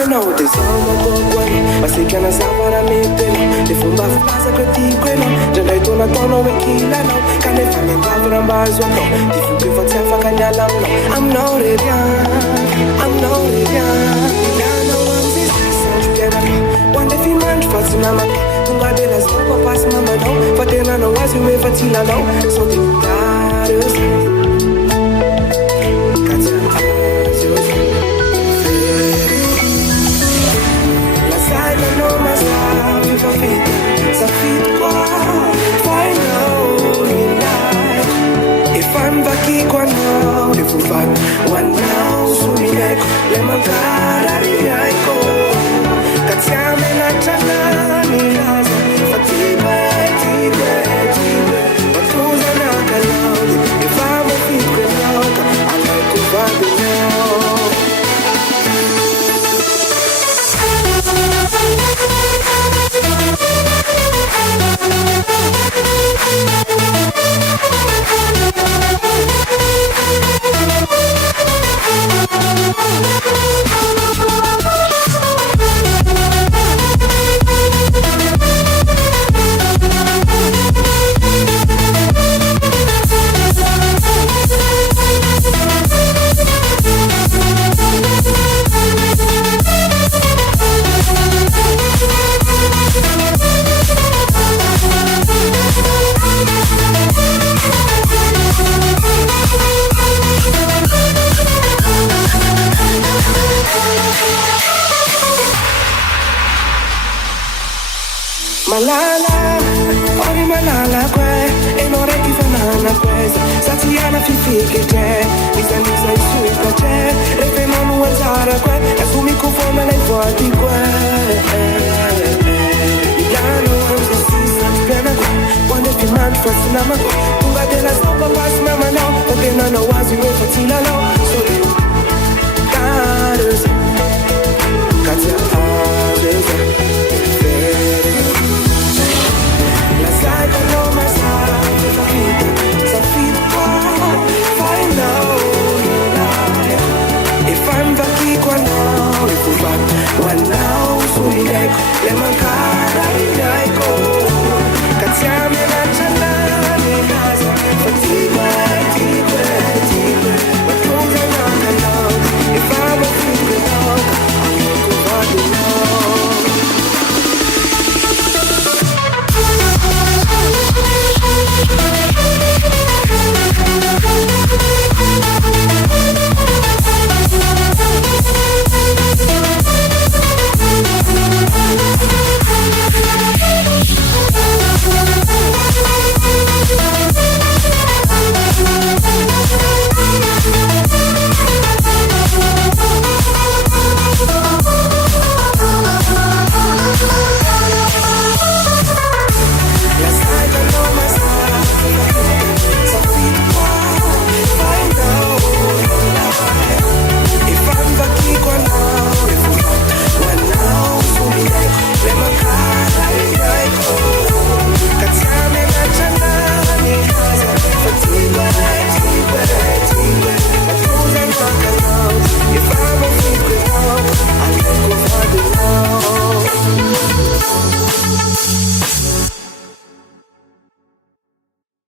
manao dia zaho mataoko any masika zavara mety anao dia fomba fipasako tiako ianao indraindray tao nataonao hoe kilanao kanefa miangavy raha mba azo atao dia voky efa tsy afaka niala aminao aminao rerian ilanao amizay sasanytenanao hoandray fimandry fa tsy namako tonga dia lazao papasy mamanao fa tenanao azy hoe efa tsy ilanao sao dia mitariozy Safito qua, final night. If I'm lucky, one now, if we fight, one now, so me like, let my God, I go. Katiame na chana, ni laza, fatigue, matuza na kalao. If I'm a fit, I like to vibe it now. Malala, ori malala kwe, e non reti fanana questa, saziana fifike c'è, lisa isuika c'è, refe non uazara kwe, asumi kufona lei fuati kwe. Milano amze sisa, pena kwe, quando ti mangi fascina kwe, tunga della sopa pas mama no, perché non ho quasi me fatila no, soli, caros, cazia adeus. If I'm lucky, one now, so we like lemon.